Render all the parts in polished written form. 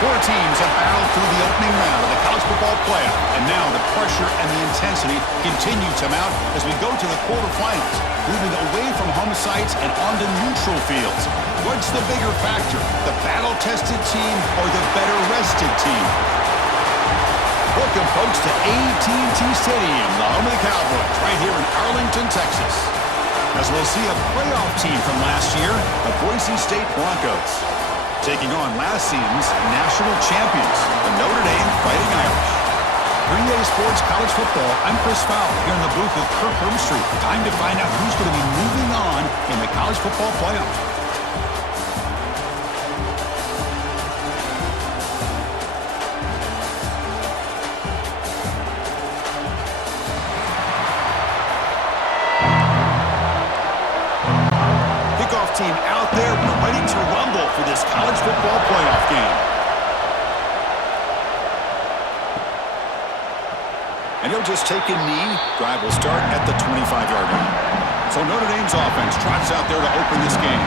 Four teams have battled through the opening round of the college football playoff, and now the pressure and the intensity continue to mount as we go to the quarterfinals, moving away from home sites and onto neutral fields. What's the bigger factor, the battle-tested team or the better-rested team? Welcome, folks, to AT&T Stadium, the home of the Cowboys, right here in Arlington, Texas, as we'll see a playoff team from last year, the Boise State Broncos, taking on last season's national champions, the Notre Dame Fighting Irish. 3A Sports College Football, I'm Chris Fowler, here in the booth with Kirk Herbstreit. Time to find out who's going to be moving on in the college football playoff. Team out there, we're ready to rumble for this college football playoff game. And he'll just take a knee. Drive will start at the 25-yard line. So Notre Dame's offense trots out there to open this game.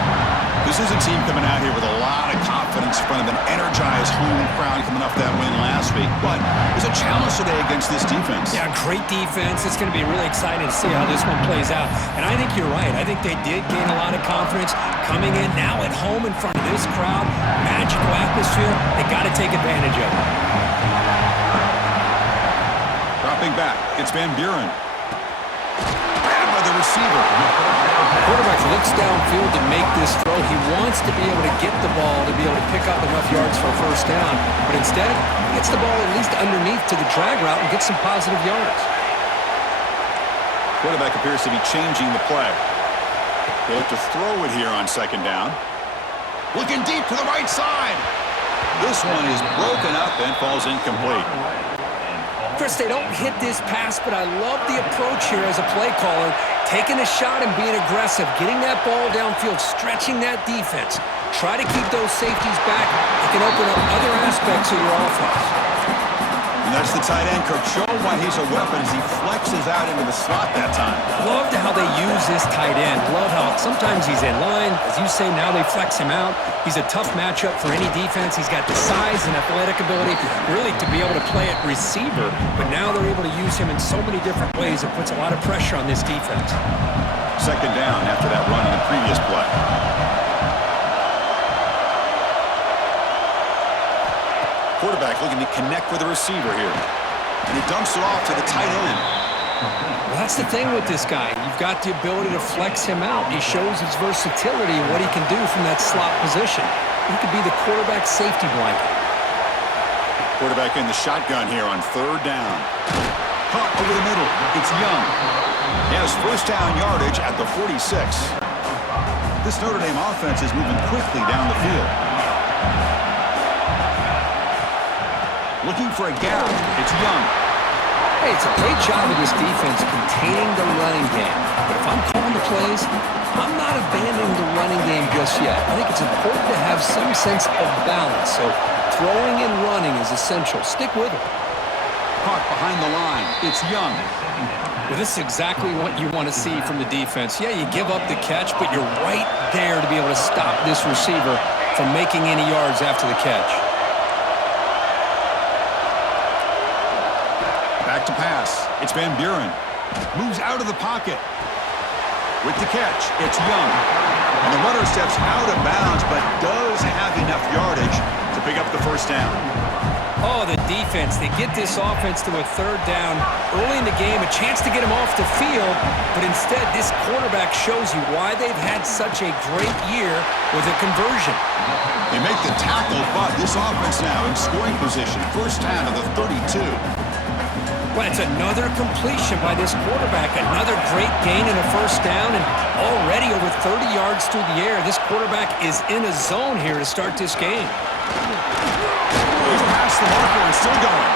This is a team coming out here with a lot of confidence in front of an energized home crowd coming off that win last week. But there's a challenge today against this defense. Yeah, great defense. It's going to be really exciting to see how this one plays out. And I think you're right. I think they did gain a lot of confidence coming in now at home in front of this crowd. Magical atmosphere. They got to take advantage of it. Dropping back. It's Van Buren. Grabbed by the receiver. Quarterback looks downfield to make this throw. He wants to be able to get the ball to be able to pick up enough yards for a first down. But instead, he gets the ball at least underneath to the drag route and gets some positive yards. Quarterback appears to be changing the play. They look to throw it here on second down. Looking deep to the right side. This one is broken up and falls incomplete. Chris, they don't hit this pass, but I love the approach here as a play caller. Taking a shot and being aggressive, getting that ball downfield, stretching that defense. Try to keep those safeties back. It can open up other aspects of your offense. And that's the tight end, Kirk, showing why he's a weapon as he flexes out into the slot that time. Loved how they use this tight end. Love how sometimes he's in line. As you say, now they flex him out. He's a tough matchup for any defense. He's got the size and athletic ability really to be able to play at receiver. But now they're able to use him in so many different ways. It puts a lot of pressure on this defense. Second down after that run in the previous play. Quarterback looking to connect with the receiver here. And he dumps it off to the tight end. Well, that's the thing with this guy. You've got the ability to flex him out. He shows his versatility and what he can do from that slot position. He could be the quarterback safety blanket. Quarterback in the shotgun here on third down. Caught over the middle. It's Young. He has first down yardage at the 46. This Notre Dame offense is moving quickly down the field. Looking for a gap. It's Young. Hey, it's a great job of this defense containing the running game. But if I'm calling the plays, I'm not abandoning the running game just yet. I think it's important to have some sense of balance. So throwing and running is essential. Stick with it. Caught behind the line. It's Young. Well, this is exactly what you want to see from the defense. Yeah, you give up the catch, but you're right there to be able to stop this receiver from making any yards after the catch. Back to pass. It's Van Buren. Moves out of the pocket. With the catch, it's Young. And the runner steps out of bounds, but does have enough yardage to pick up the first down. Oh, the defense. They get this offense to a third down early in the game, a chance to get him off the field, but instead this quarterback shows you why they've had such a great year with a conversion. They make the tackle, but this offense now in scoring position. First down to the 32. But it's another completion by this quarterback. Another great gain in a first down, and already over 30 yards through the air. This quarterback is in a zone here to start this game. He's past the marker and still going.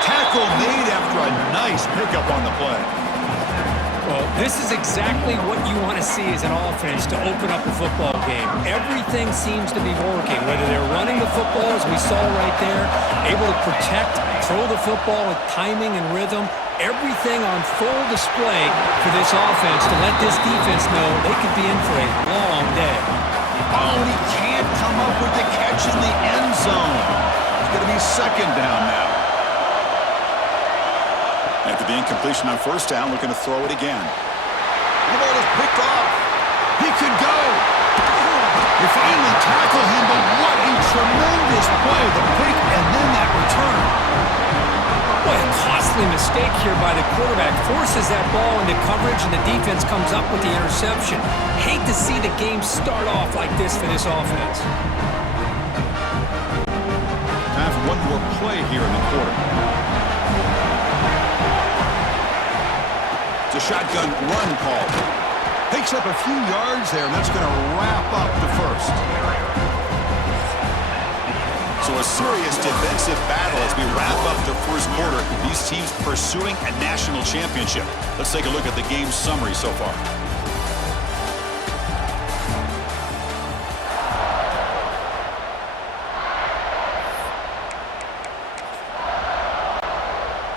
Tackle made after a nice pickup on the play. Well, this is exactly what you want to see as an offense to open up a football game. Everything seems to be working, whether they're running the football, as we saw right there, able to protect, throw the football with timing and rhythm, everything on full display for this offense to let this defense know they could be in for a long day. Oh, and he can't come up with the catch in the end zone. It's going to be second down now. After the incompletion on first down, looking to throw it again. The ball is picked off. He could go. They finally tackle him, but what a tremendous play. The pick and then that return. Boy, a costly mistake here by the quarterback. Forces that ball into coverage, and the defense comes up with the interception. Hate to see the game start off like this for this offense. Time for one more play here in the quarter. It's a shotgun run call. Takes up a few yards there, and that's going to wrap up the first. So a serious defensive battle as we wrap up the first quarter. These teams pursuing a national championship. Let's take a look at the game summary so far.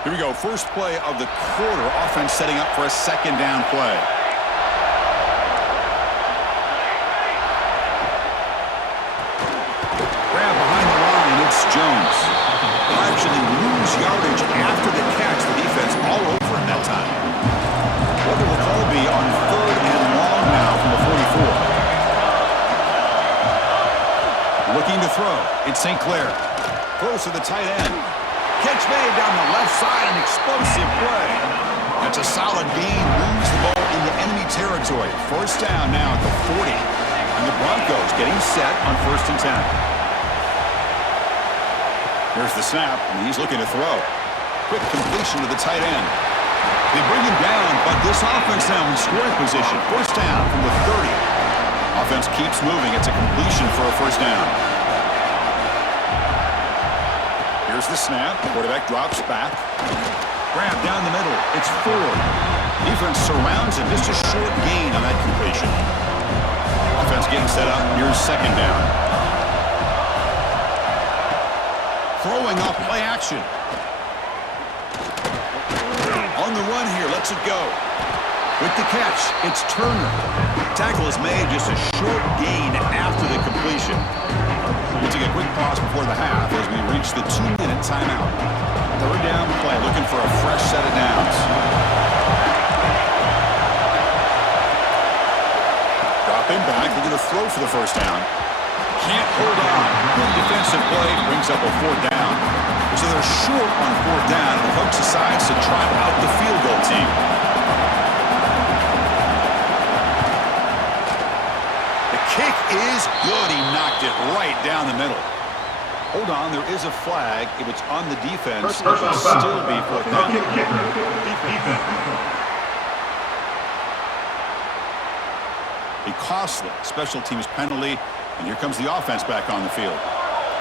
Here we go. First play of the quarter. Offense setting up for a second down play. Grab behind the line. It's Jones. They'll actually lose yardage after the catch. The defense all over him that time. What will the call be on third and long now from the 44? Looking to throw. It's St. Clair. Throws to the tight end. Catch made down the left side, an explosive play. That's a solid gain, moves the ball into enemy territory. First down now at the 40. And the Broncos getting set on 1st and 10. Here's the snap, and he's looking to throw. Quick completion to the tight end. They bring him down, but this offense now in scoring position. First down from the 30. Offense keeps moving. It's a completion for a first down. Here's the snap. The quarterback drops back. Grab down the middle. It's Ford. Defense surrounds him. Just a short gain on that completion. Offense getting set up. Here's second down. Throwing off play action. On the run here. Lets it go. With the catch, it's Turner. Tackle is made. Just a short gain after the completion. We'll take a quick pause before the half as we reach the 2-minute timeout. Third down play, looking for a fresh set of downs. Dropping back, looking to throw for the first down. Can't hold on. Good defensive play, brings up a fourth down. So they're short on fourth down, and the coach decides to trot out the field goal team. Kick is good. He knocked it right down the middle. Hold on, there is a flag. If it's on the defense, it will still be fourth down. A costly special teams penalty, and here comes the offense back on the field.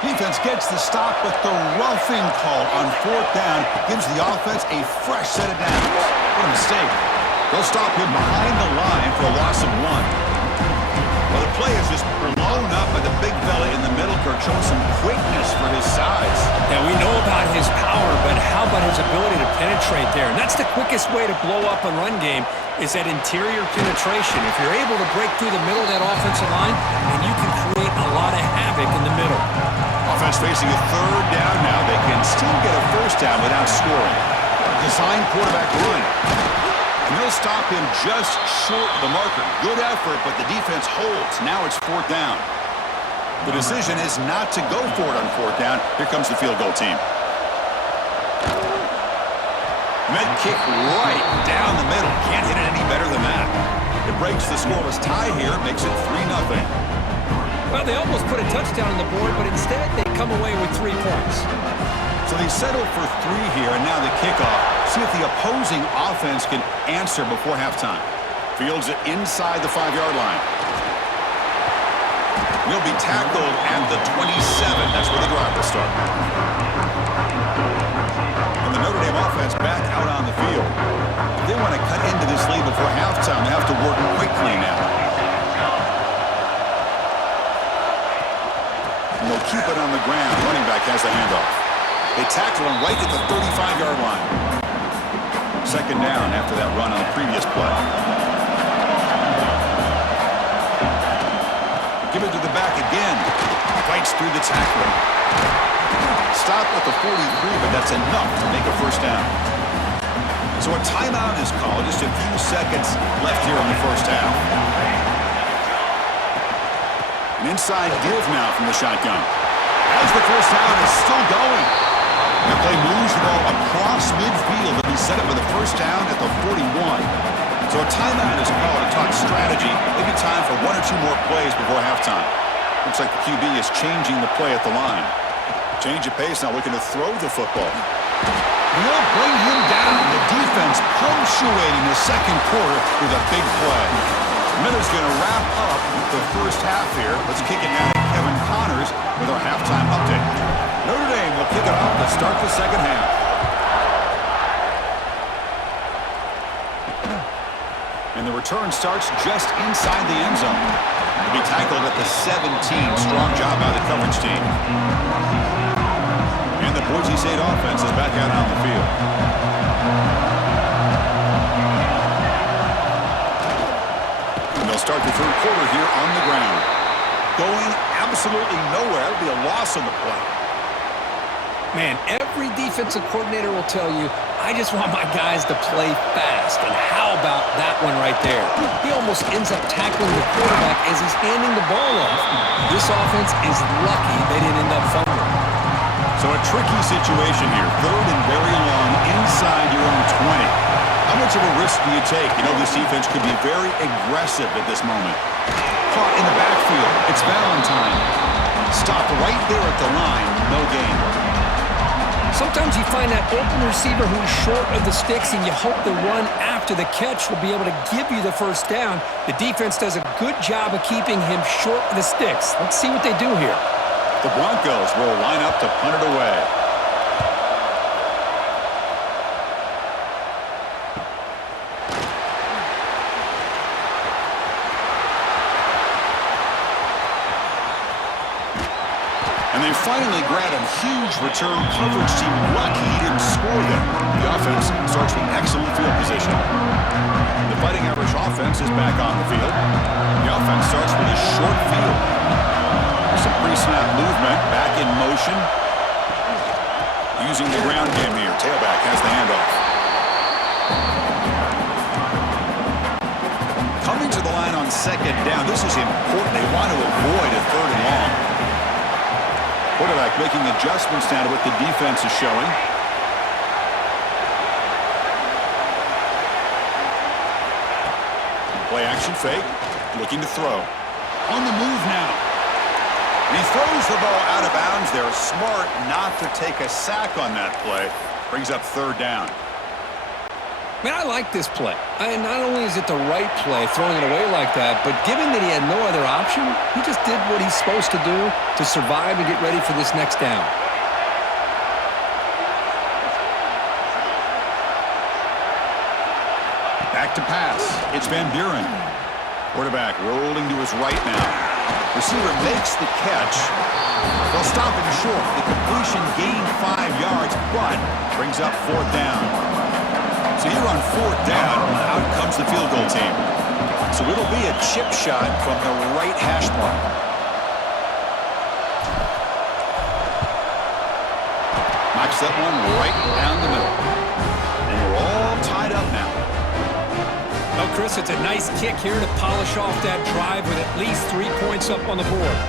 Defense gets the stop, but the roughing call on fourth down gives the offense a fresh set of downs. What a mistake. They'll stop him behind the line for a loss of 1. Well, the play is just blown up by the big fella in the middle, Kirk, showing some quickness for his size. Yeah, we know about his power, but how about his ability to penetrate there? And that's the quickest way to blow up a run game is that interior penetration. If you're able to break through the middle of that offensive line, then you can create a lot of havoc in the middle. Offense facing a third down now. They can still get a first down without scoring. Design quarterback run. And they'll stop him just short of the marker. Good effort, but the defense holds. Now it's fourth down. The decision is not to go for it on fourth down. Here comes the field goal team. Med kick right down the middle. Can't hit it any better than that. It breaks the scoreless tie here. Makes it 3-0. Well, they almost put a touchdown on the board, but instead they come away with 3 points. So they settle for 3 here, and now the kickoff. See if the opposing offense can answer before halftime. Fields it inside the 5-yard line. He'll be tackled at the 27. That's where the drive will start. And the Notre Dame offense back out on the field. If they want to cut into this lead before halftime, they have to work quickly now. And they'll keep it on the ground. Running back has the handoff. They tackle him right at the 35-yard line. Second down after that run on the previous play. Give it to the back again. fights through the tackling. Stop at the 43, but that's enough to make a first down. So a timeout is called. Just a few seconds left here in the first half. An inside give now from the shotgun. As the first down is still going. The play moves the ball across midfield, and he set it for the first down at the 41. So a timeout is called to talk strategy. Maybe time for one or two more plays before halftime. Looks like the QB is changing the play at the line. Change of pace, now looking to throw the football. They'll bring him down. The defense punctuating the second quarter with a big play. Miller's going to wrap up the first half here. Let's kick it now to Kevin Connors with our halftime update. Notre Dame will kick it off to start the second half. And the return starts just inside the end zone. To be tackled at the 17. Strong job by the coverage team. And the Boise State offense is back out on the field. And they'll start the third quarter here on the ground. Going absolutely nowhere. It'll be a loss on the play. Man, every defensive coordinator will tell you, I just want my guys to play fast. And how about that one right there? He almost ends up tackling the quarterback as he's handing the ball off. This offense is lucky they didn't end up fumbling. So a tricky situation here. Third and very long inside your own 20. How much of a risk do you take? You know, this defense could be very aggressive at this moment. Caught in the backfield. It's Valentine. Stopped right there at the line. No gain. Sometimes you find that open receiver who's short of the sticks, and you hope the run after the catch will be able to give you the first down. The defense does a good job of keeping him short of the sticks. Let's see what they do here. The Broncos will line up to punt it away. And they finally grab him. Huge return. Coverage team lucky he didn't score there. The offense starts with excellent field position. The Fighting Irish offense is back on the field. The offense starts with a short field. Some pre-snap movement. Back in motion. Using the ground game here. Tailback has the handoff. Coming to the line on second down. This is important. They want to avoid a third and long. Quarterback making adjustments now to what the defense is showing. Play action fake. Looking to throw. On the move now. And he throws the ball out of bounds there. Smart not to take a sack on that play. Brings up third down. Man, I like this play. Not only is it the right play, throwing it away like that, but given that he had no other option, he just did what he's supposed to do to survive and get ready for this next down. Back to pass. It's Van Buren. Quarterback rolling to his right now. Receiver makes the catch. They'll stop him short. The completion gained 5 yards, but brings up fourth down. So here on fourth down, out comes the field goal team. So it'll be a chip shot from the right hash mark. Knocks that one right down the middle. And we're all tied up now. Well, Chris, it's a nice kick here to polish off that drive with at least 3 points up on the board.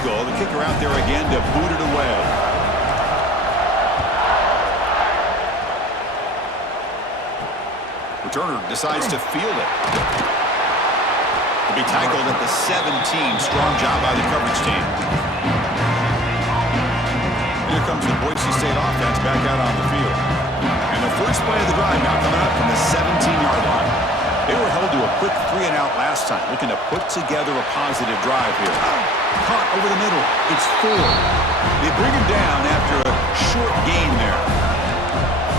Goal. The kicker out there again to boot it away. Returner decides to field it. To be tackled at the 17. Strong job by the coverage team. Here comes the Boise State offense back out on the field. And the first play of the drive now coming up from the 17-yard line. They were held to a quick 3-and-out last time, looking to put together a positive drive here. Caught over the middle. It's 4. They bring him down after a short gain there.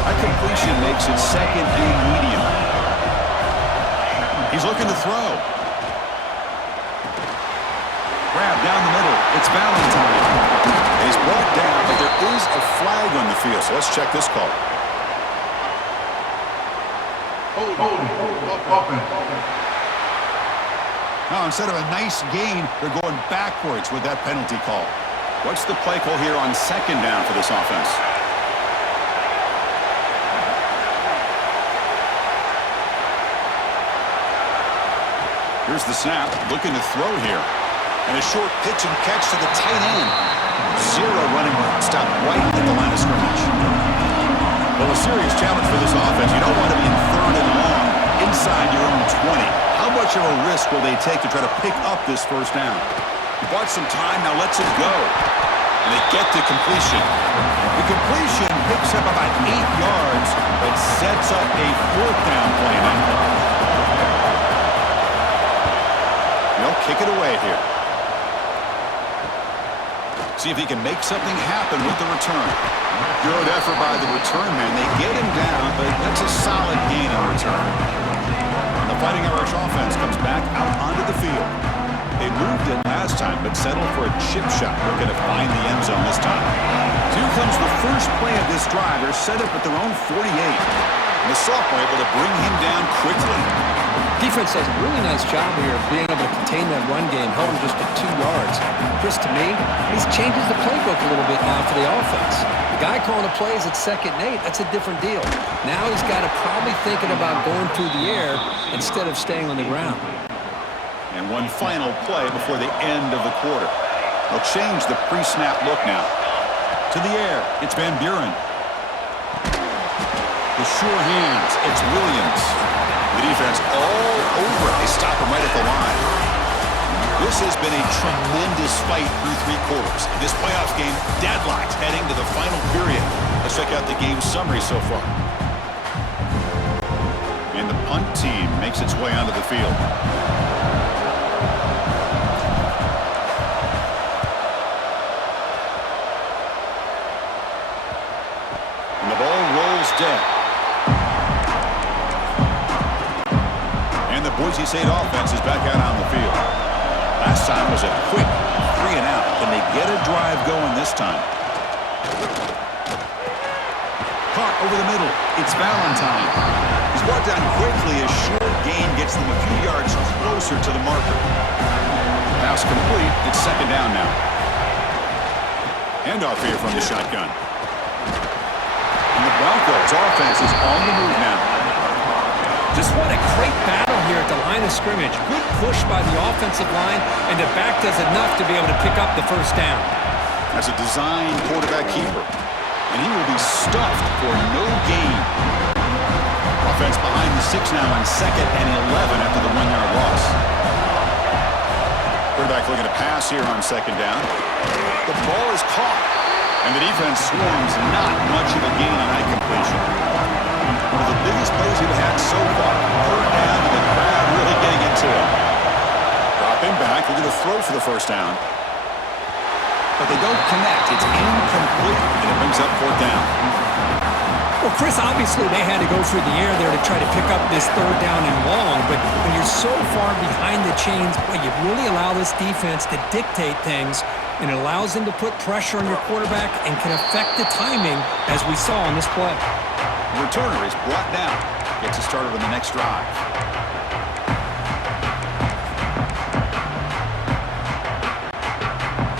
That completion makes it second and medium. He's looking to throw. Grab down the middle. It's Valentine. He's brought down, but they're is a flag on the field, so let's check this call. Now, instead of a nice gain, they're going backwards with that penalty call. What's the play call here on second down for this offense? Here's the snap, looking to throw here. And a short pitch and catch to the tight end. Zero running room, stopped right at the line of scrimmage. Well, a serious challenge for this offense. You don't want to be in third and long inside your own 20. How much of a risk will they take to try to pick up this first down? He bought some time, now lets it go. And they get to completion. The completion picks up about 8 yards, but sets up a fourth down play now. They'll kick it away here. See if he can make something happen with the return. Good effort by the return man. They get him down, but that's a solid gain on return. And the Fighting Irish offense comes back out onto the field. They moved it last time, but settled for a chip shot. Looking to find the end zone this time. So here comes the first play of this drive. They're set up at their own 48. And the sophomore able to bring him down quickly. Defense does a really nice job here of being able to contain that run game, held him just at 2 yards. Chris, to me, he changes the playbook a little bit now for the offense. The guy calling the plays at 2nd and 8, that's a different deal. Now he's got to probably thinking about going through the air instead of staying on the ground. And one final play before the end of the quarter. They'll change the pre-snap look now. To the air, it's Van Buren. The sure hands, it's Williams. The defense all over it. They stop him right at the line. This has been a tremendous fight through 3 quarters. This playoff game deadlocked heading to the final period. Let's check out the game summary so far. And the punt team makes its way onto the field. And the ball rolls dead. And the Boise State offense is back out on the field. Last time was a quick 3 and out. Can they get a drive going this time? Caught over the middle. It's Valentine. He's brought down quickly. A short gain gets them a few yards closer to the marker. Pass complete. It's 2nd down now. Handoff here from the shotgun. And the Broncos offense is on the move now. Just what a great battle here at the line of scrimmage. Good push by the offensive line, and the back does enough to be able to pick up the first down. That's a design quarterback keeper. And he will be stuffed for no gain. Offense behind the 6 now on 2nd and 11 after the 1-yard loss. Quarterback looking to pass here on 2nd down. The ball is caught. And the defense swarms not much of a gain on that completion. One of the biggest plays we've had so far. 3rd down, and the crowd really getting into it. Dropping back, looking to throw for the first down. But they don't connect. It's incomplete, and it brings up 4th down. Well, Chris, obviously they had to go through the air there to try to pick up this 3rd down and long, but when you're so far behind the chains, boy, you really allow this defense to dictate things, and it allows them to put pressure on your quarterback and can affect the timing, as we saw on this play. The returner is brought down. Gets us started on the next drive.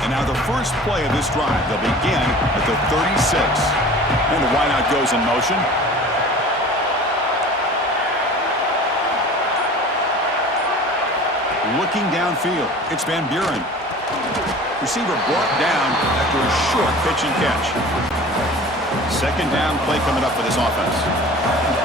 And now the first play of this drive. They'll begin at the 36. And the wideout goes in motion. Looking downfield. It's Van Buren. Receiver brought down after a short pitch and catch. 2nd down play coming up for this offense.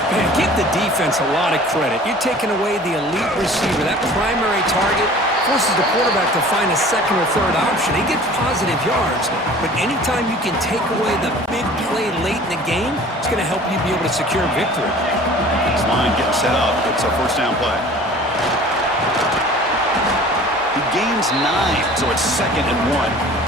Man, give the defense a lot of credit. You're taking away the elite receiver. That primary target forces the quarterback to find a 2nd or 3rd option. He gets positive yards, but anytime you can take away the big play late in the game, it's going to help you be able to secure victory. This line getting set up. It's a 1st down play. He gains 9, so it's 2nd and 1.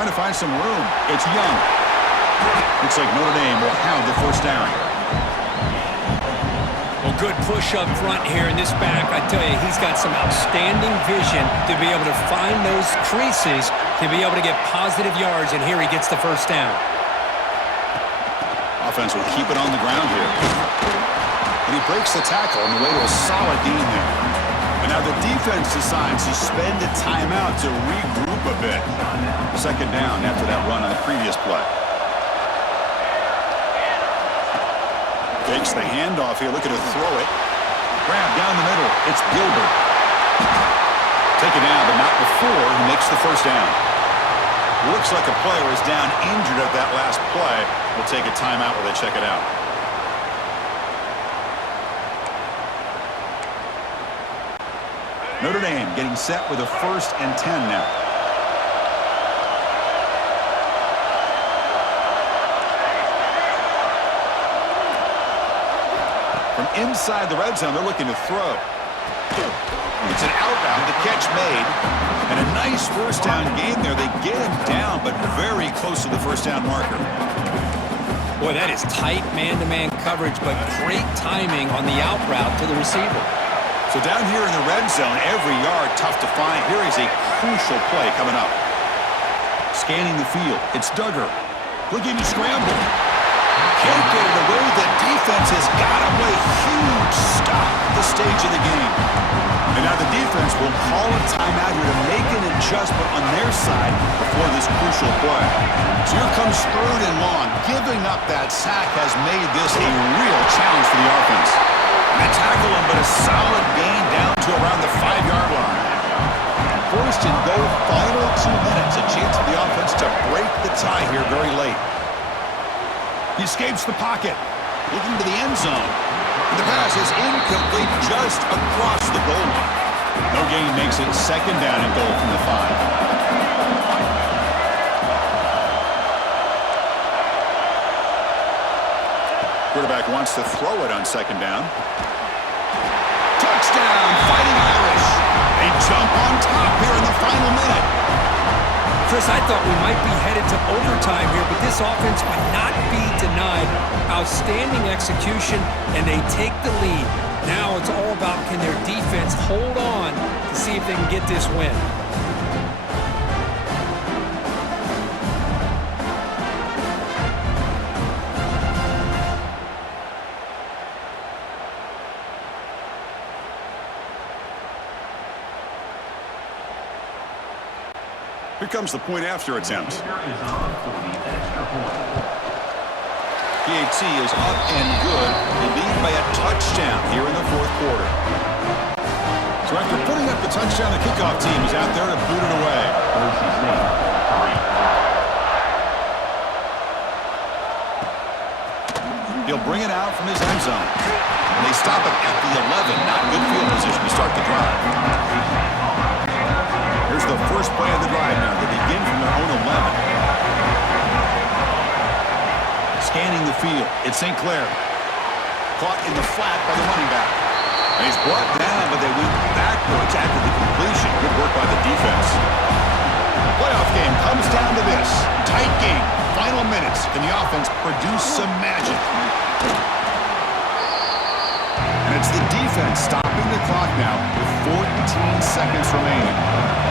Trying to find some room. It's Young. Looks like Notre Dame will have the 1st down. Well, Well, good push up front here in this back. I tell you, he's got some outstanding vision to be able to find those creases, to be able to get positive yards, and here he gets the first down. Offense will keep it on the ground here. And he breaks the tackle on the way to a solid gain there. And now the defense decides to spend a timeout to regroup a bit. Second down after that run on the previous play. Takes the handoff here, looking to throw it. Grab down the middle. It's Gilbert. Take it down, but not before he makes the first down. Looks like a player is down injured at that last play. We'll take a timeout while they check it out. Notre Dame getting set with a 1st and 10 now. From inside the red zone, they're looking to throw. It's an outbound, the catch made, and a nice first down gain there. They get him down, but very close to the first down marker. Boy, that is tight man-to-man coverage, but great timing on the out route to the receiver. So down here in the red zone, every yard tough to find. Here is a crucial play coming up. Scanning the field, it's Duggar. Looking to scramble. Can't get it away. The defense has got him with a huge stop at the stage of the game. And now the defense will call a timeout here to make an adjustment on their side before this crucial play. So here comes 3rd and long. Giving up that sack has made this a real challenge for the offense. They tackle him, but a solid gain down to around the 5-yard line. 1st and goal, final 2 minutes. A chance for the offense to break the tie here very late. He escapes the pocket, looking to the end zone. The pass is incomplete just across the goal line. No gain makes it 2nd down and goal from the 5. Quarterback wants to throw it on 2nd down. Touchdown, Fighting Irish. They jump on top here in the final minute. Chris, I thought we might be headed to overtime here, but this offense would not be denied. Outstanding execution, and they take the lead. Now it's all about, can their defense hold on to see if they can get this win. Here comes the point after attempt. PAT is up and good. They lead by a touchdown here in the 4th quarter. So after putting up the touchdown, the kickoff team is out there to boot it away. He'll bring it out from his end zone. And they stop it at the 11. Not good field position to start the drive. Here's the first play of the drive now. They begin from their own 11. Scanning the field. It's St. Clair. Caught in the flat by the running back. And he's brought down, but they went backwards after the completion. Good work by the defense. The playoff game comes down to this. Tight game. Final minutes. Can the offense produce some magic? And it's the defense stopping the clock now with 14 seconds remaining.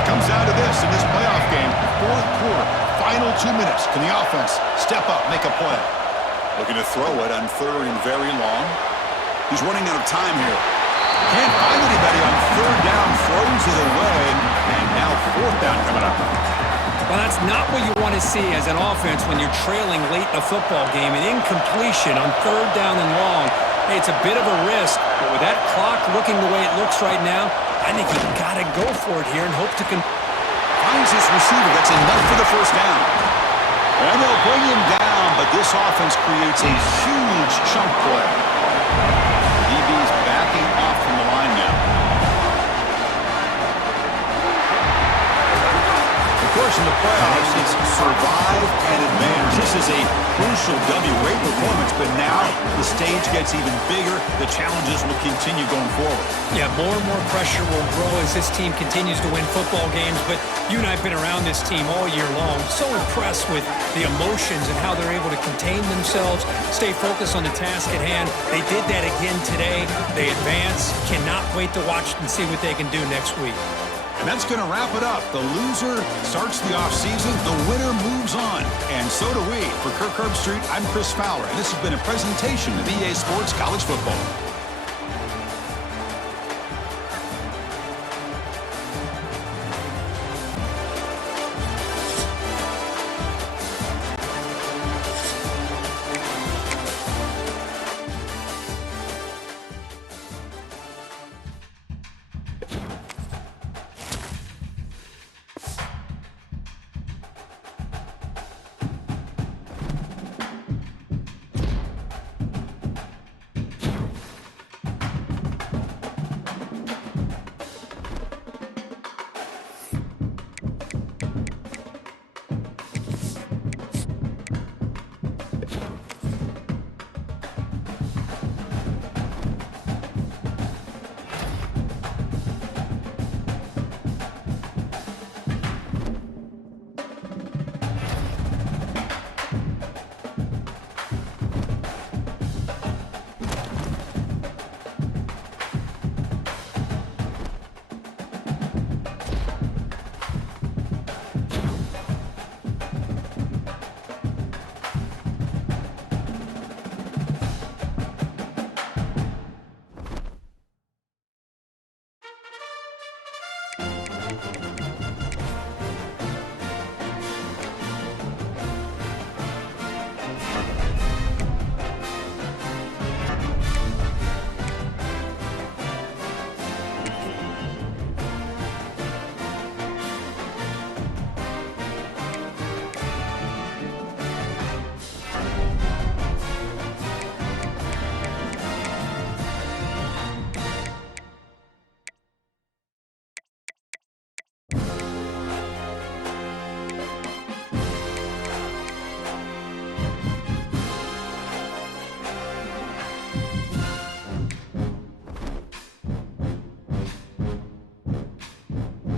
Comes down to this in this playoff game. 4th quarter. Final 2 minutes. Can the offense step up, make a play? Looking to throw it on 3rd and very long. He's running out of time here. Can't find anybody on 3rd down. Throws it away. And now 4th down coming up. Well, that's not what you want to see as an offense when you're trailing late in a football game. An incompletion on 3rd down and long. Hey, it's a bit of a risk, but with that clock looking the way it looks right now, I think you've got to go for it here and hope to finds his receiver. That's enough for the first down. And they'll bring him down, but this offense creates a huge chunk play. DB's backing off from the line now. Of course, in the playoffs, it's survive and advance. This is a crucial W. Great performance, but now the stage gets even bigger. The challenges will continue going forward. Yeah, more and more pressure will grow as this team continues to win football games, but you and I have been around this team all year long. So impressed with the emotions and how they're able to contain themselves, stay focused on the task at hand. They did that again today. They advance. Cannot wait to watch and see what they can do next week. And that's going to wrap it up. The loser starts the offseason. The winner moves on. And so do we. For Kirk Herbstreit, I'm Chris Fowler, and this has been a presentation of EA Sports College Football.